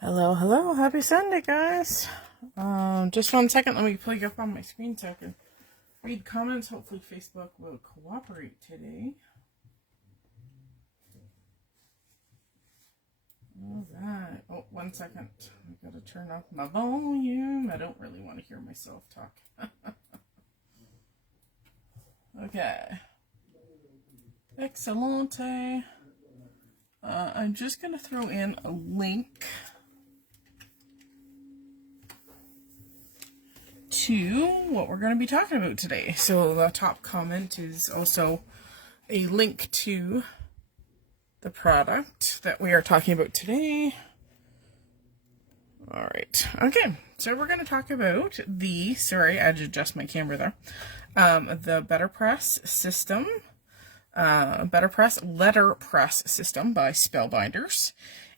Hello, hello, happy Sunday, guys. Just 1 second, let me pull you up on my screen so I can read comments. Hopefully Facebook will cooperate today. Alright, oh, 1 second. I gotta turn off my volume. I don't really want to hear myself talk. Okay. Excellente. I'm just gonna throw in a link to what we're going to be talking about today. So the top comment is also a link to the product that we are talking about today. All right. Okay. So we're going to talk about the, sorry, I had to adjust my camera there. The Letterpress system, Letterpress system by Spellbinders.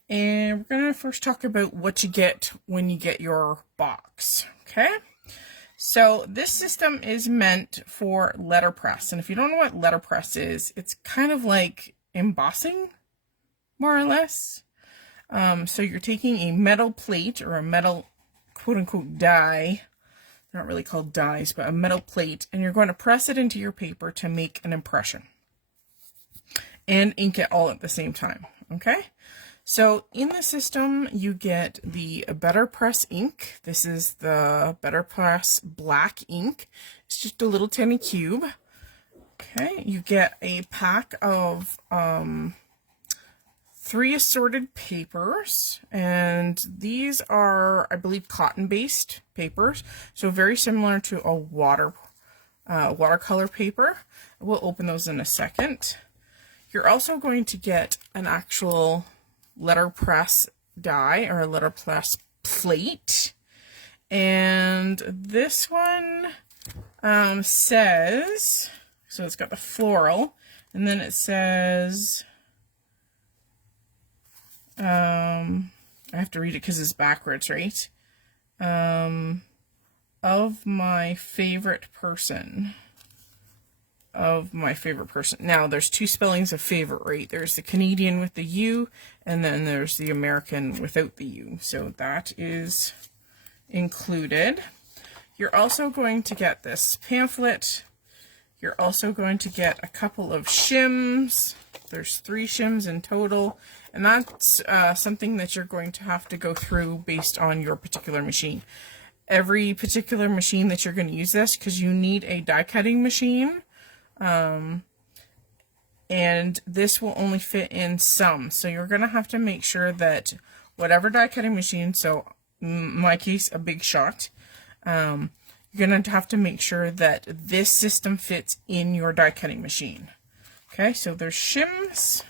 And we're going to first talk about what you get when you get your box. Okay. So this system is meant for letterpress. And if you don't know what letterpress is, it's kind of like embossing, more or less. So you're taking a metal plate or a metal quote-unquote die, they're not really called dies, but a metal plate, and you're going to press it into your paper to make an impression and ink it all at the same time, okay? So in the system, you get the Letterpress ink. This is the Letterpress black ink. It's just a little tiny cube. Okay, you get a pack of 3 assorted papers, and these are, I believe, cotton-based papers, so very similar to a watercolor paper. We'll open those in a second. You're also going to get an actual letterpress die or a letterpress plate, and this one says, so it's got the floral, and then it says, I have to read it because it's backwards, right? Of my favorite person. Now, there's 2 spellings of favorite, right? There's the Canadian with the U, and then there's the American without the U. So that is included. You're also going to get this pamphlet. You're also going to get a couple of shims. There's 3 shims in total, and that's something that you're going to have to go through based on your particular machine. Every particular machine that you're going to use this, because you need a die cutting machine. And this will only fit in some. So you're going to have to make sure that whatever die cutting machine, so in my case, a Big Shot, you're going to have to make sure that this system fits in your die cutting machine. Okay, so there's shims,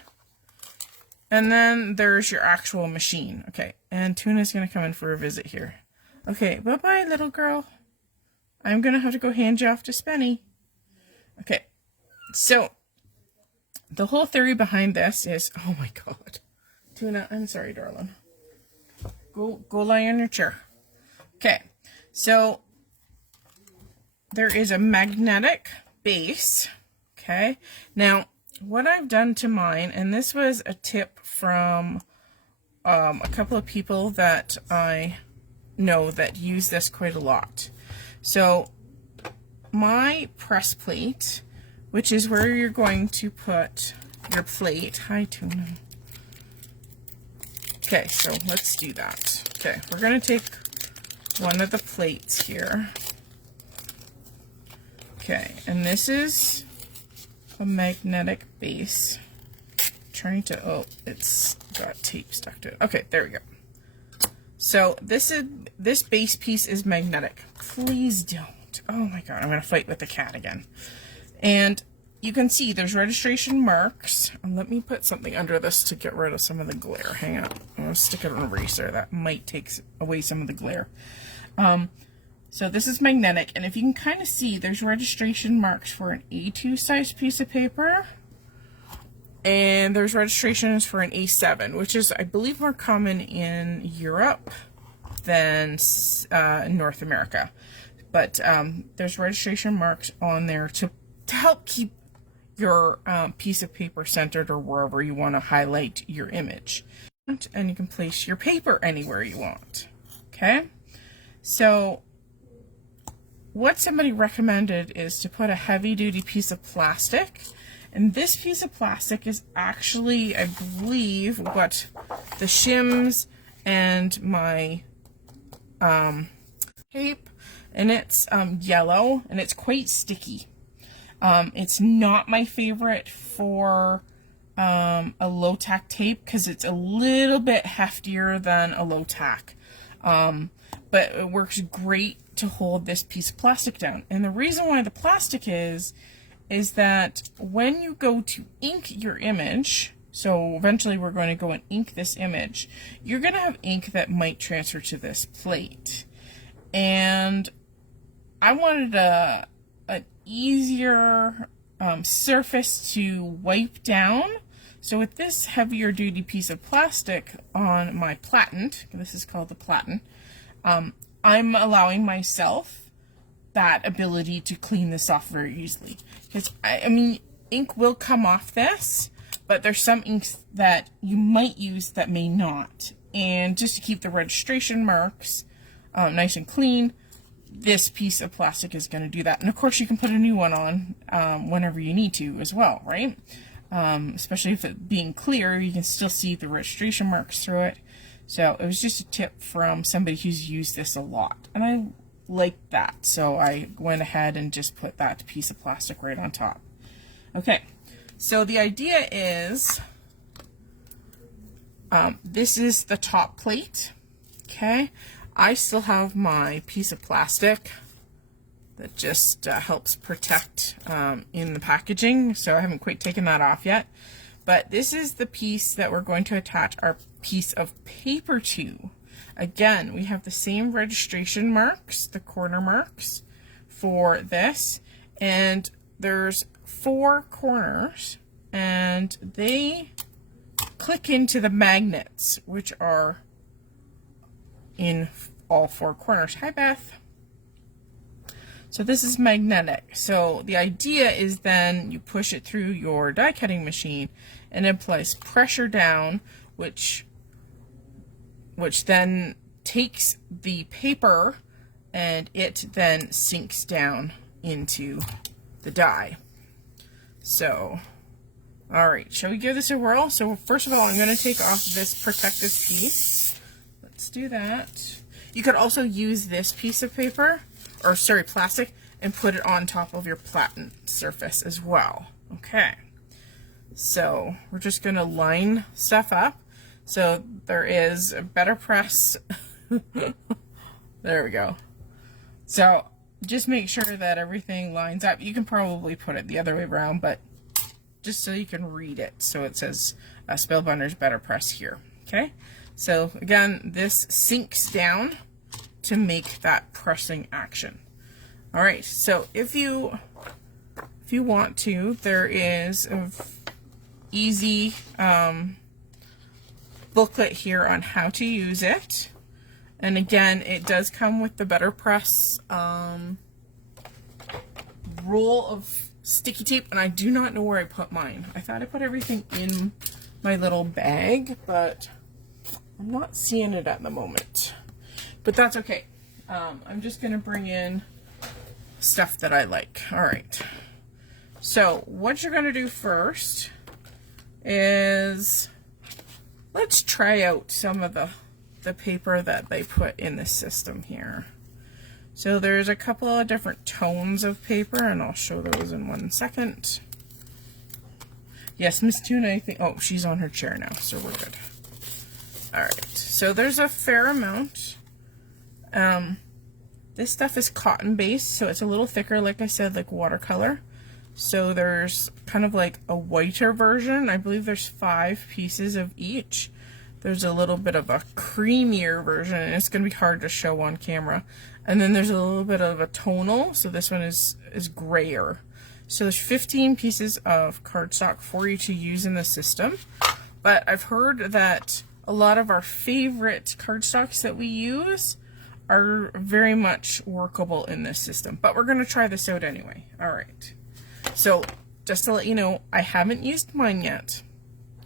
and then there's your actual machine. Okay, and Tuna's going to come in for a visit here. Okay, bye-bye, little girl. I'm going to have to go hand you off to Spenny. Okay. So, the whole theory behind this is, oh my God, Tuna, I'm sorry, darling. Go lie on your chair. Okay, so there is a magnetic base. Okay, now what I've done to mine, and this was a tip from a couple of people that I know that use this quite a lot. So my press plate, which is where you're going to put your plate. Hi, Tuna. Okay, so let's do that. Okay, we're going to take one of the plates here. Okay, and this is a magnetic base. Trying to, oh, it's got tape stuck to it. Okay, there we go. So this base piece is magnetic. Please don't. Oh my God, I'm going to fight with the cat again. And you can see there's registration marks. And let me put something under this to get rid of some of the glare. Hang on. I'm going to stick an eraser. That might take away some of the glare. So this is magnetic. And if you can kind of see, there's registration marks for an A2 size piece of paper. And there's registrations for an A7, which is, I believe, more common in Europe than North America. But there's registration marks on there to help keep your piece of paper centered or wherever you want to highlight your image. and you can place your paper anywhere you want. Okay, so what somebody recommended is to put a heavy-duty piece of plastic, and this piece of plastic is actually, I believe, what the shims and my tape, and it's yellow, and it's quite sticky. It's not my favorite for a low-tack tape because it's a little bit heftier than a low-tack, but it works great to hold this piece of plastic down. And the reason why the plastic is that when you go to ink your image, so eventually we're going to go and ink this image, you're going to have ink that might transfer to this plate. And I wanted an easier surface to wipe down. So with this heavier duty piece of plastic on my platen, this is called the platen, I'm allowing myself that ability to clean this off very easily. Because, I mean, ink will come off this, but there's some inks that you might use that may not. And just to keep the registration marks nice and clean, this piece of plastic is going to do that. And of course you can put a new one on whenever you need to as well, right? Especially if it being clear, you can still see the registration marks through it. So it was just a tip from somebody who's used this a lot, and I liked that, so I went ahead and just put that piece of plastic right on top. Okay, so the idea is this is the top plate. Okay, I still have my piece of plastic that just helps protect in the packaging, so I haven't quite taken that off yet. But this is the piece that we're going to attach our piece of paper to. Again, we have the same registration marks, the corner marks for this, and there's 4 corners, and they click into the magnets, which are in all 4 corners. Hi, Beth. So this is magnetic. So the idea is then you push it through your die cutting machine and it applies pressure down, which then takes the paper and it then sinks down into the die. So, all right, shall we give this a whirl? So first of all, I'm going to take off this protective piece. Let's do that. You could also use this piece of paper, or sorry, plastic, and put it on top of your platen surface as well. Okay, so we're just going to line stuff up. So there is a Letterpress. There we go. So just make sure that everything lines up. You can probably put it the other way around, but just so you can read it. So it says Spellbinder's Letterpress here. Okay, so again, this sinks down to make that pressing action. All right, so if you want to, there is an easy booklet here on how to use it. And again, it does come with the Letterpress roll of sticky tape, and I do not know where I put mine. I thought I put everything in my little bag, but I'm not seeing it at the moment. But that's okay. I'm just going to bring in stuff that I like. All right. So what you're going to do first is let's try out some of the paper that they put in the system here. So there's a couple of different tones of paper, and I'll show those in 1 second. Yes, Miss Tuna, I think, oh, she's on her chair now, so we're good. All right, so there's a fair amount. This stuff is cotton based, so it's a little thicker, like I said, like watercolor. So there's kind of like a whiter version. I believe there's 5 pieces of each. There's a little bit of a creamier version, and it's going to be hard to show on camera. And then there's a little bit of a tonal, so this one is grayer. So there's 15 pieces of cardstock for you to use in the system. But I've heard that a lot of our favorite cardstocks that we use are very much workable in this system. But we're going to try this out anyway. All right. So just to let you know, I haven't used mine yet.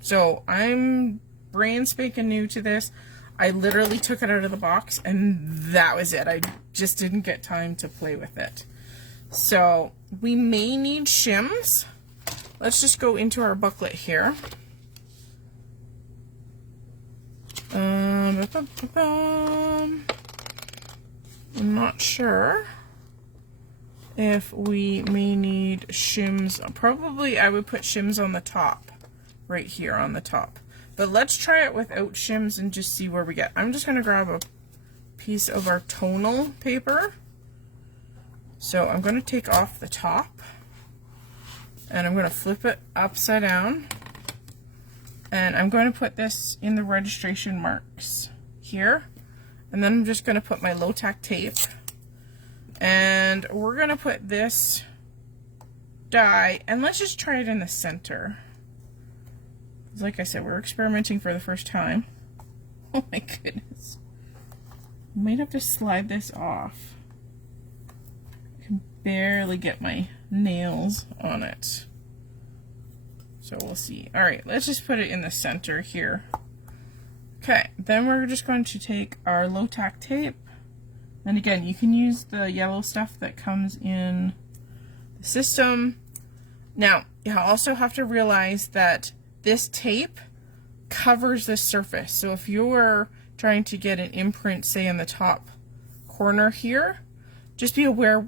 So I'm brand spanking new to this. I literally took it out of the box and that was it. I just didn't get time to play with it. So we may need shims. Let's just go into our booklet here. I'm not sure if we may need shims. Probably I would put shims on the top, right here on the top. But let's try it without shims and just see where we get. I'm just going to grab a piece of our tonal paper. So I'm going to take off the top and I'm going to flip it upside down. And I'm going to put this in the registration marks here. And then I'm just going to put my low-tack tape. And we're going to put this die, and let's just try it in the center. Like I said, we're experimenting for the first time. Oh my goodness. I might have to slide this off. I can barely get my nails on it. So we'll see. Alright, let's just put it in the center here. Okay, then we're just going to take our low-tack tape. And again, you can use the yellow stuff that comes in the system. Now, you also have to realize that this tape covers this surface. So if you were trying to get an imprint, say in the top corner here, just be aware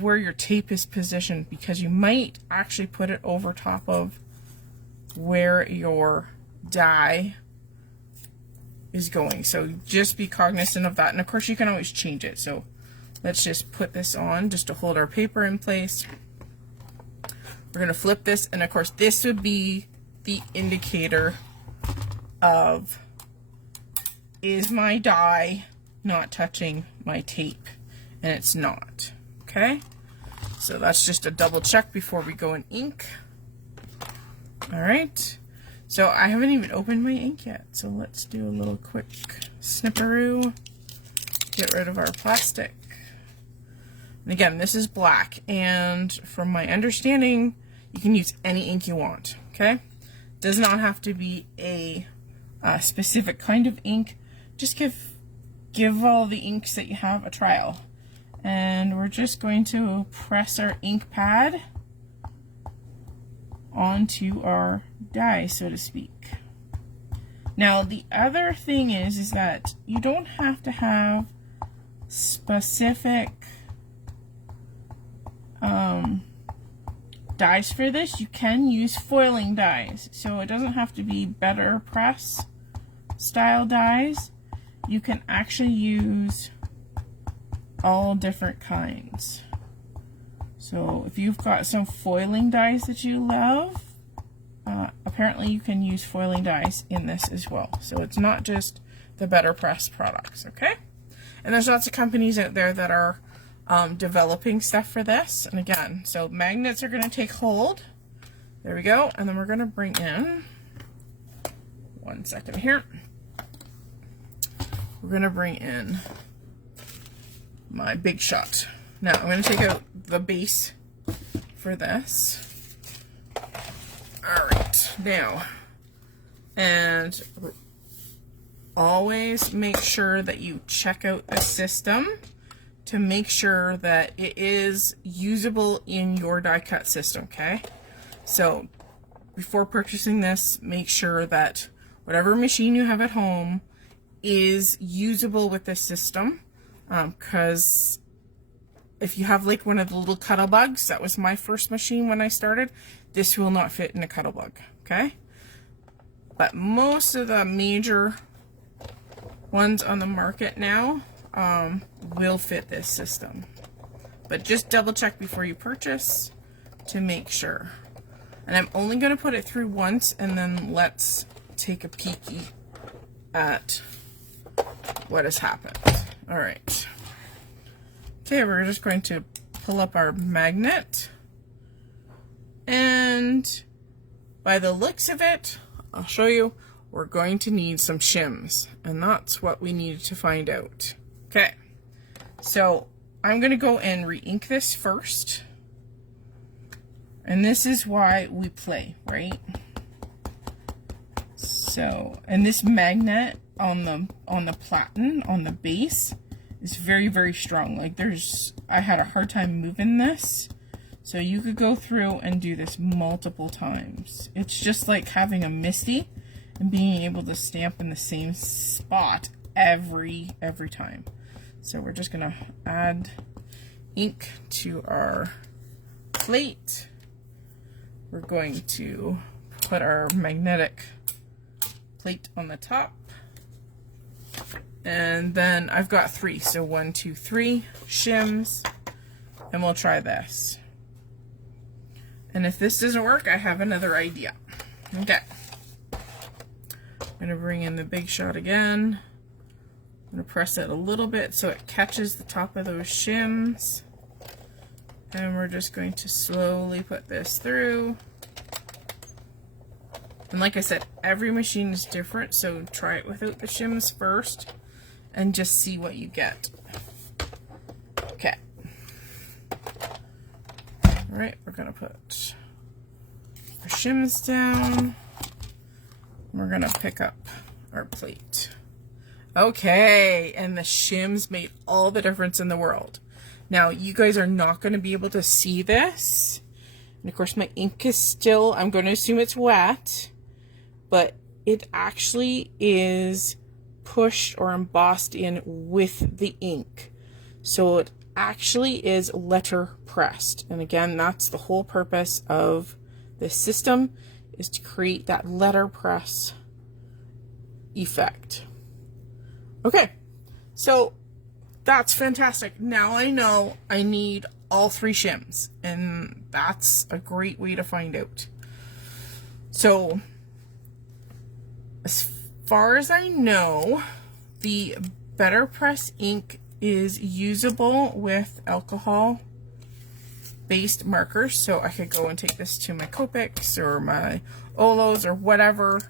where your tape is positioned, because you might actually put it over top of where your die is going. So just be cognizant of that. And of course you can always change it. So let's just put this on just to hold our paper in place. We're going to flip this, and of course this would be the indicator of, is my die not touching my tape? And it's not. Okay, so that's just a double check before we go in ink. Alright, so I haven't even opened my ink yet, so let's do a little quick snipperoo, get rid of our plastic. And again, this is black, and from my understanding, you can use any ink you want, okay? Does not have to be a specific kind of ink. Just give all the inks that you have a trial. And we're just going to press our ink pad onto our die, so to speak. Now the other thing is that you don't have to have specific dies for this. You can use foiling dies, so it doesn't have to be better press style dies. You can actually use all different kinds. So if you've got some foiling dies that you love, apparently you can use foiling dies in this as well. So it's not just the better press products, okay? And there's lots of companies out there that are developing stuff for this. And again, so magnets are going to take hold. There we go. And then we're going to bring in, one second here, we're going to bring in my Big Shot. Now I'm going to take out the base for this. Alright, now, and always make sure that you check out the system to make sure that it is usable in your die cut system, okay? So before purchasing this, make sure that whatever machine you have at home is usable with this system, because if you have like one of the little Cuddlebugs, that was my first machine when I started, this will not fit in a Cuttlebug, okay? But most of the major ones on the market now will fit this system. But just double check before you purchase to make sure. And I'm only going to put it through once, and then let's take a peeky at what has happened. All right. Okay, we're just going to pull up our magnet, and by the looks of it, I'll show you, we're going to need some shims, and that's what we needed to find out. Okay, so I'm going to go and re-ink this first, and this is why we play, right? So, and this magnet on the platen, on the base, is very, very strong. Like I had a hard time moving this. So you could go through and do this multiple times. It's just like having a Misty and being able to stamp in the same spot every time. So we're just gonna add ink to our plate. We're going to put our magnetic plate on the top. And then I've got 3, so 1, 2, 3 shims, and we'll try this. And if this doesn't work, I have another idea. Okay. I'm gonna bring in the big shot again. I'm gonna press it a little bit so it catches the top of those shims. And we're just going to slowly put this through. And like I said, every machine is different, so try it without the shims first and just see what you get. Okay. All right, we're gonna put our shims down. We're gonna pick up our plate. Okay, and the shims made all the difference in the world. Now, you guys are not gonna be able to see this. And of course, my ink is still, I'm gonna assume it's wet, but it actually is pushed or embossed in with the ink. So it actually is letterpressed. And again, that's the whole purpose of this system, is to create that letterpress effect. Okay, so that's fantastic. Now I know I need all 3 shims, and that's a great way to find out. So as far as I know, the Letterpress ink is usable with alcohol based markers. So I could go and take this to my Copics or my Olos or whatever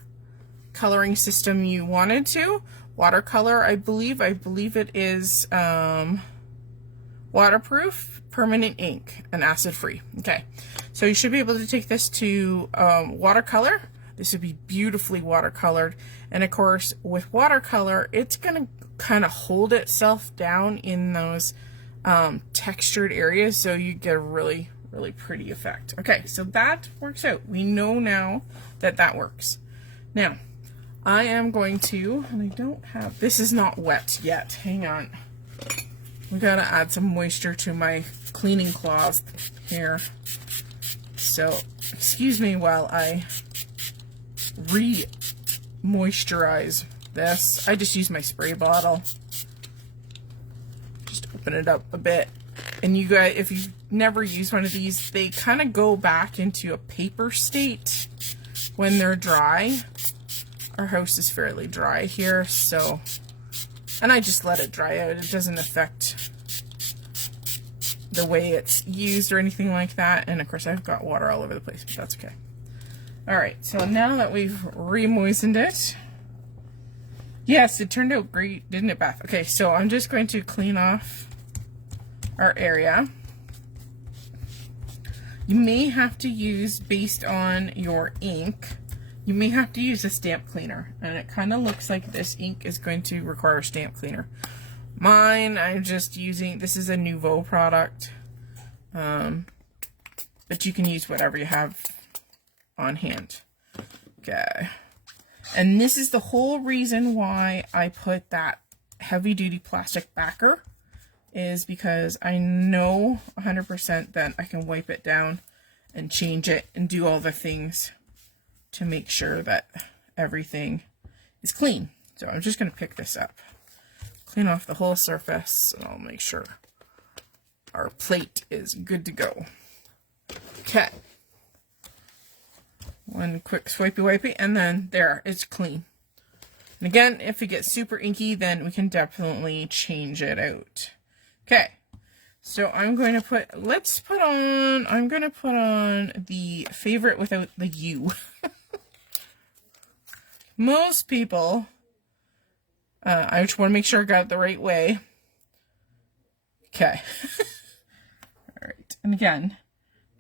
coloring system you wanted to. Watercolor, I believe it is waterproof, permanent ink, and acid free. Okay, so you should be able to take this to watercolor. This would be beautifully watercolored, and of course with watercolor it's gonna kind of hold itself down in those textured areas, so you get a really pretty effect. Okay, so that works out. We know now that that works. Now I am going to, and I don't have, this is not wet yet, hang on, we gotta add some moisture to my cleaning cloth here, so excuse me while I re-moisturize this. I just use my spray bottle. Just open it up a bit. And you guys, if you've never used one of these, they kind of go back into a paper state when they're dry. Our house is fairly dry here, so, and I just let it dry out. It doesn't affect the way it's used or anything like that. And of course I've got water all over the place, but that's okay. Alright, so now that we've re-moistened it, yes, it turned out great, didn't it, Beth? Okay, so I'm just going to clean off our area. You may have to use, based on your ink, you may have to use a stamp cleaner. And it kind of looks like this ink is going to require a stamp cleaner. Mine, I'm just using, this is a Nouveau product. But you can use whatever you have on hand. Okay. And this is the whole reason why I put that heavy duty plastic backer, is because I know 100% that I can wipe it down and change it and do all the things to make sure that everything is clean. So I'm just going to pick this up, clean off the whole surface, and I'll make sure our plate is good to go. Okay. One quick swipey wipey, and then there, it's clean. And again, if it gets super inky, then we can definitely change it out. Okay, so I'm going to put, I'm going to put on the favorite without the U. Most people, I just want to make sure I got it the right way. Okay. All right, and again,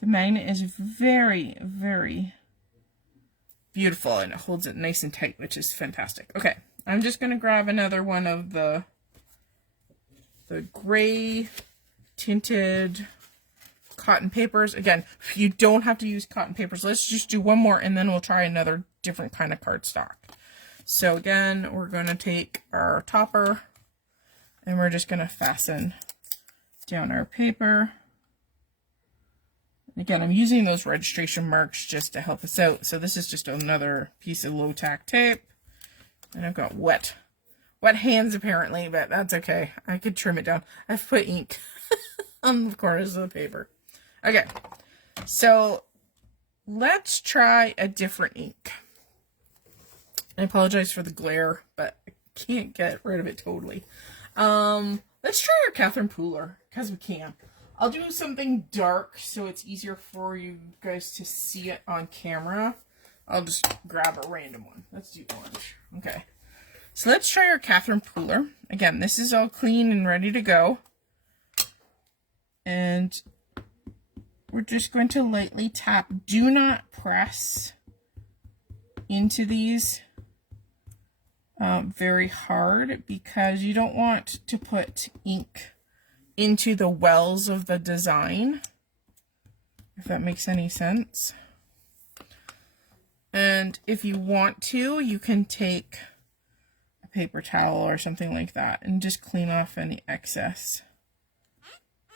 the magnet is very beautiful, and it holds it nice and tight, which is fantastic. Okay, I'm just going to grab another one of the gray tinted cotton papers. Again, you don't have to use cotton papers. Let's just do one more, and then we'll try another different kind of cardstock. So again, we're going to take our topper, and we're just going to fasten down our paper. Again, I'm using those registration marks just to help us out. So this is just another piece of low tack tape. And I've got wet hands apparently, but that's okay. I could trim it down. I've put ink on the corners of the paper. Okay, so let's try a different ink. I apologize for the glare, but I can't get rid of it totally. Let's try our Catherine Pooler, because we can. I'll do something dark so it's easier for you guys to see it on camera. I'll just grab a random one. Let's do orange. Okay. So let's try our Catherine Pooler. Again, this is all clean and ready to go. And we're just going to lightly tap. Do not press into these very hard, because you don't want to put ink into the wells of the design, if that makes any sense. And if you want to, you can take a paper towel or something like that and just clean off any excess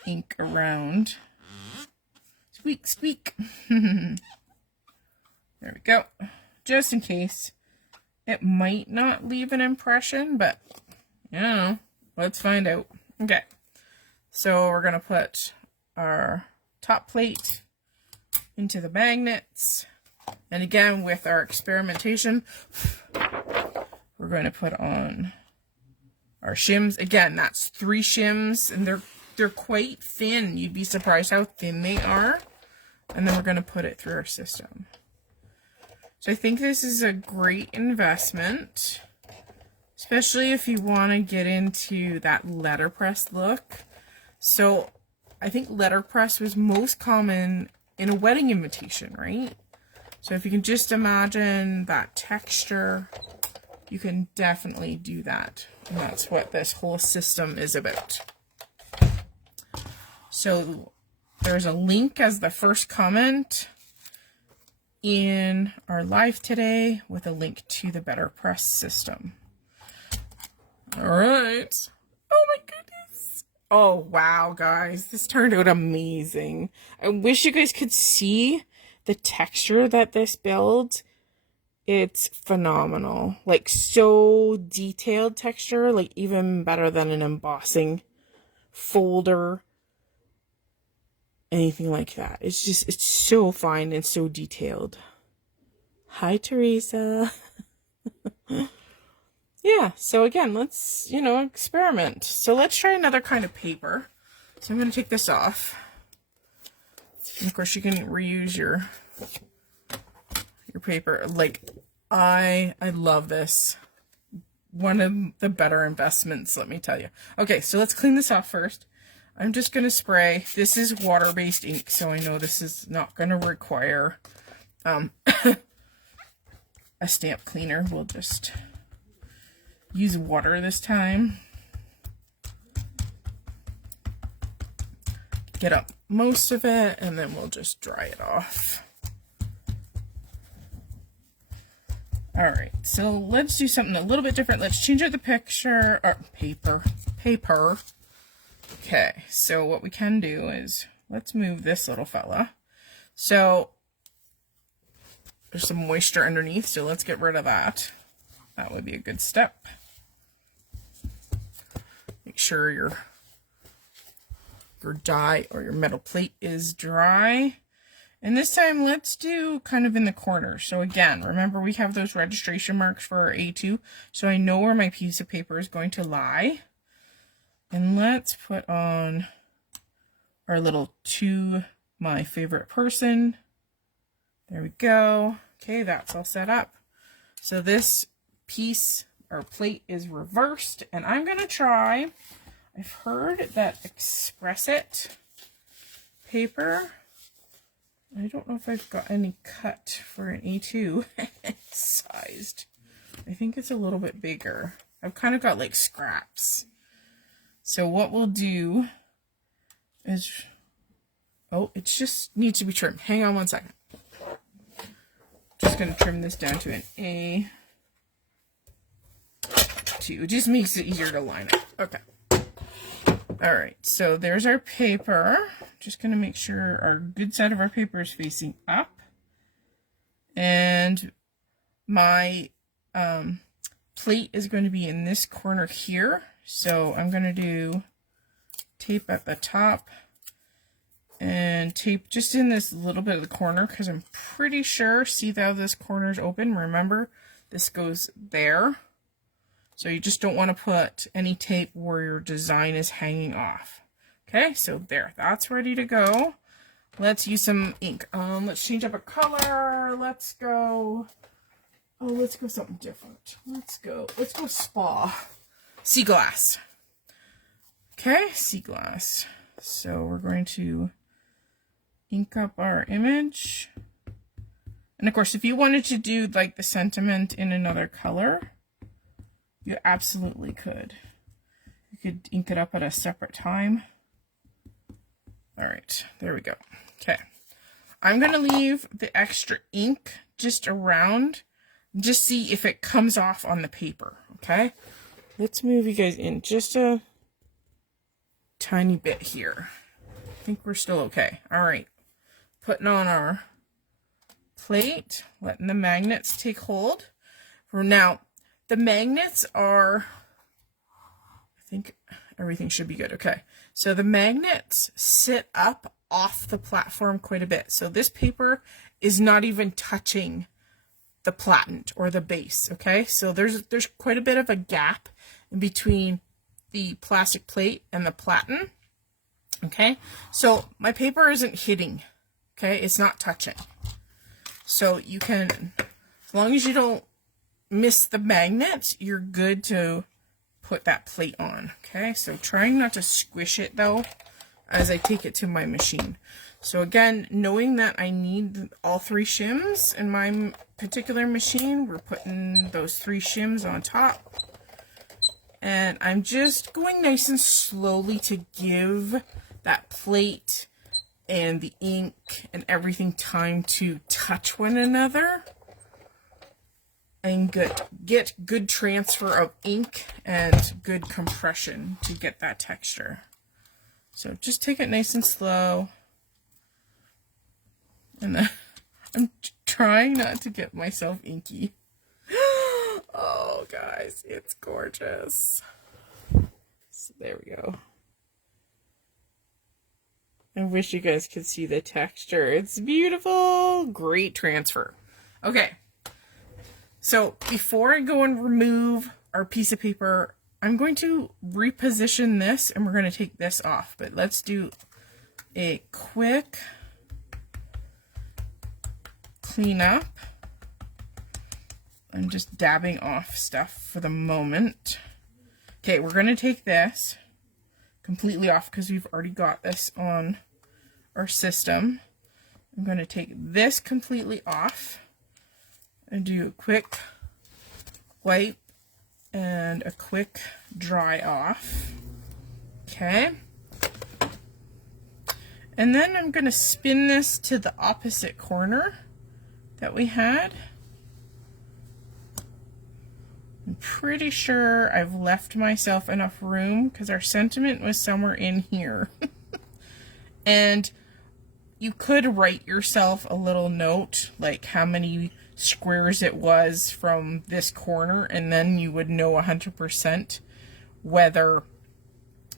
ink around. Squeak, squeak. There we go. Just in case. It might not leave an impression, but, you know, let's find out. Okay. So we're going to put our top plate into the magnets. And again, with our experimentation, we're going to put on our shims. Again, that's 3 shims, and they're quite thin. You'd be surprised how thin they are. And then we're going to put it through our system. So I think this is a great investment, especially if you want to get into that letterpress look. So I think letterpress was most common in a wedding invitation, right? So if you can just imagine that texture, you can definitely do that. And that's what this whole system is about. So there's a link as the first comment in our live today with a link to the Letterpress system. All right. Oh my goodness. Oh, wow, guys. This turned out amazing. I wish you guys could see the texture that this builds. It's phenomenal. Like, so detailed texture. Like, even better than an embossing folder. Anything like that. It's just, it's so fine and so detailed. Hi, Teresa. Yeah, so again, let's, you know, experiment. So let's try another kind of paper. So I'm going to take this off. And of course, you can reuse your paper. Like, I love this. One of the better investments, let me tell you. Okay, so let's clean this off first. I'm just going to spray. This is water-based ink, so I know this is not going to require a stamp cleaner. We'll just use water this time. Get up most of it, and then we'll just dry it off. Alright, so let's do something a little bit different. Let's change out the picture, or paper. Okay, so what we can do is, let's move this little fella. So, there's some moisture underneath, so let's get rid of that. That would be a good step. Make sure your die or your metal plate is dry. And this time, let's do kind of in the corner. So again, remember we have those registration marks for our A2, so I know where my piece of paper is going to lie. And let's put on our little "to my favorite person." There we go. Okay, that's all set up. So this piece or plate is reversed, and I'm going to try, I've heard that Express It paper I don't know if I've got any cut for an A2 sized. I think it's a little bit bigger. I've kind of got like scraps. So what we'll do is, oh, it just needs to be trimmed. Hang on one second. Just going to trim this down to an A2. It just makes it easier to line up. Okay. All right, so there's our paper. Just going to make sure our good side of our paper is facing up. And my plate is going to be in this corner here. So I'm going to do tape at the top and tape just in this little bit of the corner because I'm pretty sure, see how this corner is open? Remember, this goes there. So you just don't want to put any tape where your design is hanging off. Okay, so there, that's ready to go. Let's use some ink. Let's change up a color. Let's go, oh, let's go something different. Let's go spa. Sea glass. Okay, sea glass. So we're going to ink up our image. And of course, if you wanted to do like the sentiment in another color, you absolutely could. You could ink it up at a separate time. All right, there we go. Okay, I'm gonna leave the extra ink just around, just see if it comes off on the paper, okay? Let's move you guys in just a tiny bit here. I think we're still okay. All right, putting on our plate, letting the magnets take hold. For now, the magnets are, I think everything should be good. Okay, so the magnets sit up off the platform quite a bit. So this paper is not even touching the platen or the base. Okay, so there's quite a bit of a gap in between the plastic plate and the platen. Okay, so my paper isn't hitting. Okay, it's not touching. So you can, as long as you don't miss the magnet, you're good to put that plate on. Okay, so trying not to squish it though as I take it to my machine. So again, knowing that I need all 3 shims in my particular machine, we're putting those 3 shims on top. And I'm just going nice and slowly to give that plate and the ink and everything time to touch one another and get good transfer of ink and good compression to get that texture. So just take it nice and slow. And then I'm trying not to get myself inky. Oh, guys, it's gorgeous. So there we go. I wish you guys could see the texture. It's beautiful. Great transfer. Okay. So before I go and remove our piece of paper, I'm going to reposition this and we're going to take this off. But let's do a quick clean up. I'm just dabbing off stuff for the moment. Okay, we're going to take this completely off because we've already got this on our system. I'm going to take this completely off and do a quick wipe and a quick dry off. Okay. And then I'm going to spin this to the opposite corner that we had. I'm pretty sure I've left myself enough room because our sentiment was somewhere in here. And you could write yourself a little note, like how many squares it was from this corner, and then you would know 100% whether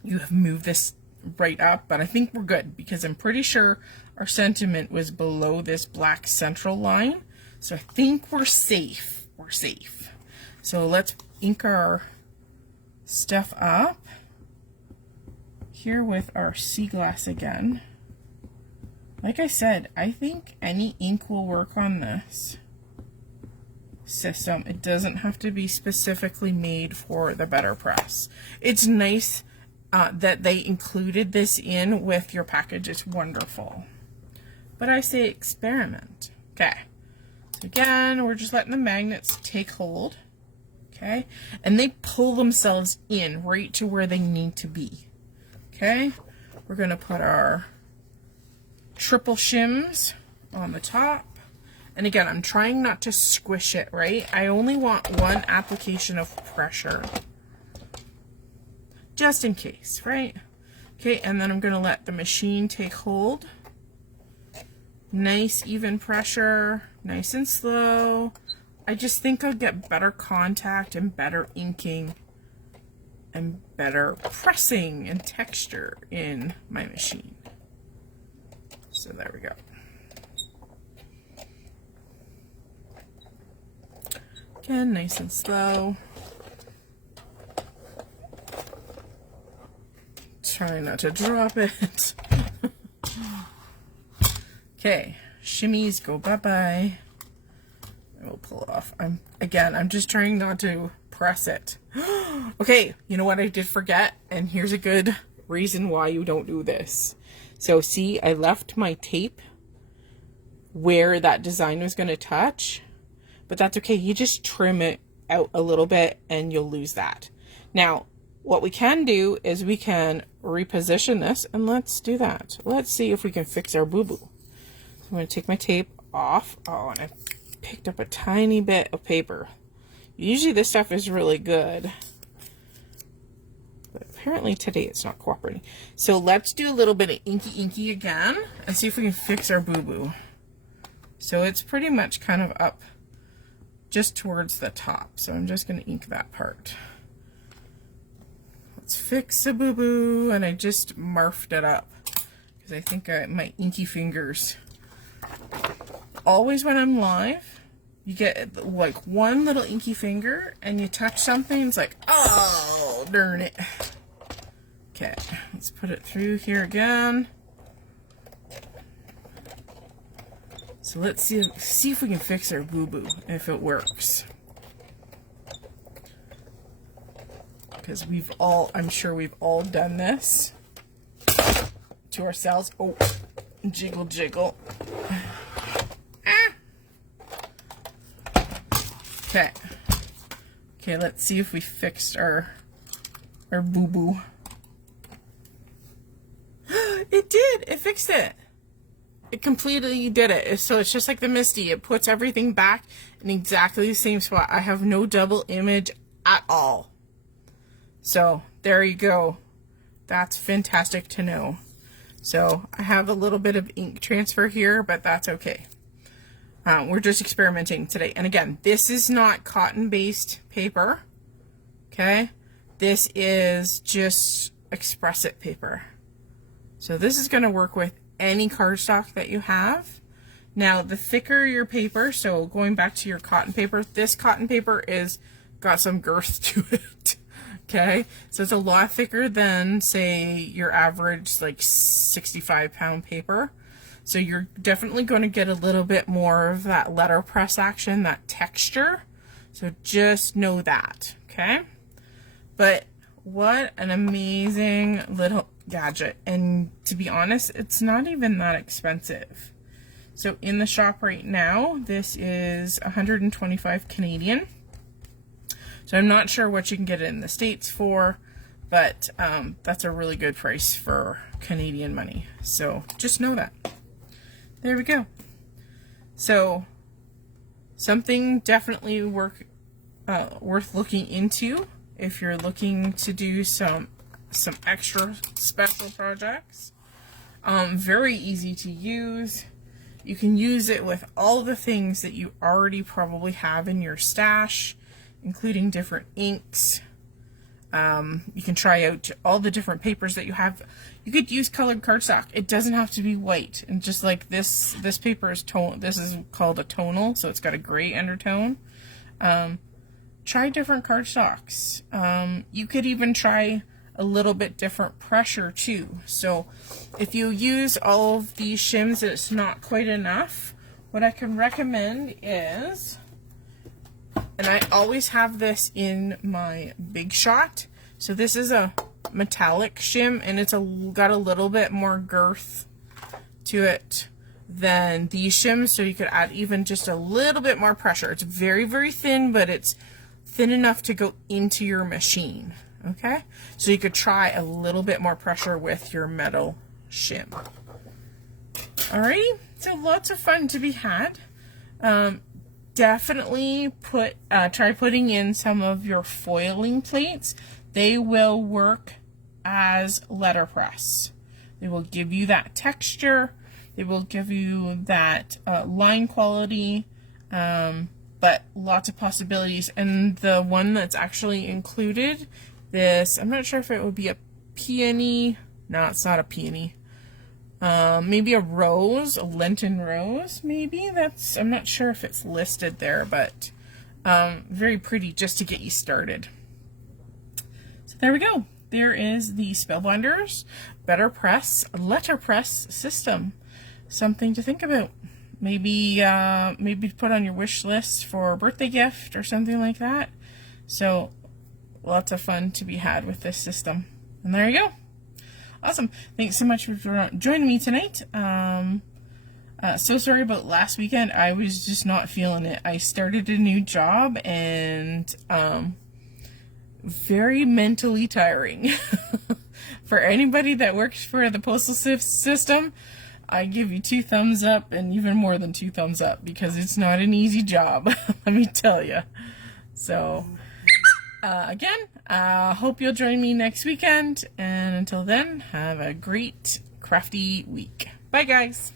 you have moved this right up. But I think we're good because I'm pretty sure our sentiment was below this black central line. So I think we're safe. We're safe. So let's ink our stuff up here with our sea glass again. Like I said, I think any ink will work on this system. It doesn't have to be specifically made for the Letterpress. It's nice that they included this in with your package. It's wonderful. but I say experiment. Okay. So again, we're just letting the magnets take hold. Okay. And they pull themselves in right to where they need to be. Okay. We're going to put our triple shims on the top. And again, I'm trying not to squish it, right? I only want one application of pressure. Just in case, right? Okay, and then I'm going to let the machine take hold. Nice even pressure, nice and slow. I just think I'll get better contact and better inking and better pressing and texture in my machine. So there we go. Again, nice and slow. Try not to drop it. Okay, shimmies go bye-bye. We'll pull it off. I'm just trying not to press it. Okay, you know what I did forget? And here's a good reason why you don't do this. So see, I left my tape where that design was going to touch, but that's okay. You just trim it out a little bit and you'll lose that. Now, what we can do is we can reposition this, and let's do that. Let's see if we can fix our boo-boo. So I'm going to take my tape off. Oh, and I picked up a tiny bit of paper. Usually this stuff is really good, but apparently today it's not cooperating. So let's do a little bit of inky again and see if we can fix our boo-boo. So it's pretty much kind of up just towards the top. So I'm just going to ink that part. Let's fix the boo-boo, and I just marfed it up because I think my inky fingers. Always when I'm live, you get like one little inky finger and you touch something, it's like, oh, darn it. Okay, let's put it through here again. So let's see if we can fix our boo-boo, if it works. Because I'm sure we've all done this to ourselves. Oh, jiggle, jiggle. Okay. Okay, let's see if we fixed our boo-boo. It did! It fixed it! It completely did it. So it's just like the Misty. It puts everything back in exactly the same spot. I have no double image at all. So there you go. That's fantastic to know. So I have a little bit of ink transfer here, but that's okay. We're just experimenting today. And again, this is not cotton-based paper. Okay? This is just Express It paper. So this is going to work with any cardstock that you have. Now, the thicker your paper, so going back to your cotton paper, this cotton paper is got some girth to it. Okay, so it's a lot thicker than, say, your average like 65-pound paper. So you're definitely going to get a little bit more of that letterpress action, that texture. So just know that, okay? But what an amazing little gadget. And to be honest, it's not even that expensive. So in the shop right now, this is 125 Canadian. So I'm not sure what you can get it in the States for, but that's a really good price for Canadian money. So just know that. There we go. So something definitely worth looking into if you're looking to do some extra special projects. Very easy to use. You can use it with all the things that you already probably have in your stash, including different inks. You can try out all the different papers that you have. You could use colored cardstock. It doesn't have to be white. And just like this paper is this is called a tonal, so it's got a gray undertone. Try different cardstocks. You could even try a little bit different pressure too. So if you use all of these shims and it's not quite enough, what I can recommend is, and I always have this in my Big Shot. So this is a metallic shim, and it's got a little bit more girth to it. than these shims, so you could add even just a little bit more pressure. It's very, very thin, but it's thin enough to go into your machine. Okay, so you could try a little bit more pressure with your metal shim. Alrighty, so lots of fun to be had. Definitely try putting in some of your foiling plates. They will work as letterpress. They will give you that texture. They will give you that line quality, but lots of possibilities. And the one that's actually included, this, I'm not sure if it would be a peony. No, it's not a peony. Maybe a rose, a Lenten rose, maybe. I'm not sure if it's listed there, but very pretty just to get you started. So there we go. There is the Spellbinder's Letterpress system. Something to think about. Maybe put on your wish list for a birthday gift or something like that. So lots of fun to be had with this system. And there you go. Awesome. Thanks so much for joining me tonight. So sorry about last weekend. I was just not feeling it. I started a new job and very mentally tiring. For anybody that works for the postal system, I give you 2 thumbs up and even more than 2 thumbs up, because it's not an easy job, let me tell you. So, again, hope you'll join me next weekend, and until then, have a great crafty week. Bye, guys.